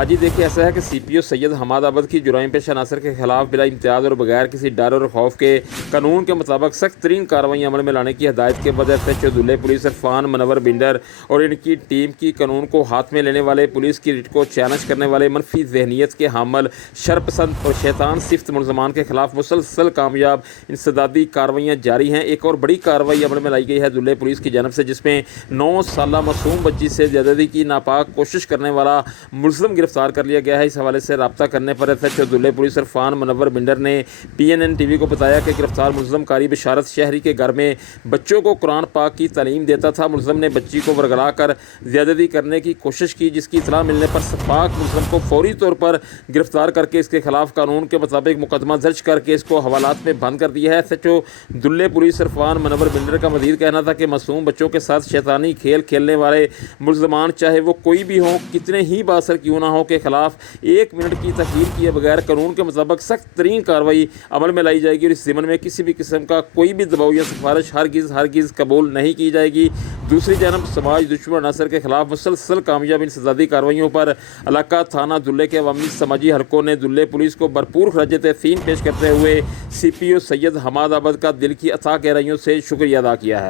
آج ہی دیکھیں ایسا ہے کہ سی پی او سید حماد آباد کی جرائم پیشہ عناصر کے خلاف بلا امتیاز اور بغیر کسی ڈر اور خوف کے قانون کے مطابق سخت ترین کارروائی عمل میں لانے کی ہدایت کے بعد ایس ایچ او دھلے پولیس عرفان منور بنڈر اور ان کی ٹیم کی قانون کو ہاتھ میں لینے والے، پولیس کی ریٹ کو چیلنج کرنے والے، منفی ذہنیت کے حامل، شرپسند اور شیطان صفت ملزمان کے خلاف مسلسل کامیاب انسدادی کارروائیاں جاری ہیں۔ ایک اور بڑی کارروائی عمل میں لائی گئی ہے دھلے پولیس کی جانب سے، جس میں 9 سالہ معصوم بچی سے زیادتی کی ناپاک کوشش کرنے والا ملزم گرفتار کر لیا گیا ہے۔ اس حوالے سے رابطہ کرنے پر ایس ایچ او دھلے پولیس عرفان منور بنڈر نے P N N T V کو بتایا کہ گرفتار ملزم قاری بشارت شہری کے گھر میں بچوں کو قرآن پاک کی تعلیم دیتا تھا۔ ملزم نے بچی کو ورگلا کر زیادتی کرنے کی کوشش کی، جس کی اطلاع ملنے پر سپاک ملزم کو فوری طور پر گرفتار کر کے اس کے خلاف قانون کے مطابق مقدمہ درج کر کے اس کو حوالات میں بند کر دیا ہے۔ ایس ایچ او دھلے پولیس عرفان منور بنڈر کا مزید کہنا تھا کہ معصوم بچوں کے ساتھ شیطانی کھیل کھیلنے والے ملزمان، چاہے وہ کوئی بھی ہوں، کتنے ہی بااثر کیوں نہ ہو، کے خلاف 1 منٹ کی تاخیر کیے بغیر قانون کے مطابق سخت ترین کارروائی عمل میں لائی جائے گی اور اس ضمن میں کسی بھی قسم کا کوئی بھی دباؤ یا سفارش ہرگز قبول نہیں کی جائے گی۔ دوسری جانب سماج دشمن عناصر کے خلاف مسلسل کامیاب انسدادی کارروائیوں پر علاقہ تھانہ دھلے کے عوامی سماجی حلقوں نے دھلے پولیس کو بھرپور خراج تحسین پیش کرتے ہوئے سی پی او سید حماد آباد کا دل کی اتھاہ گہرائیوں سے شکریہ ادا کیا ہے۔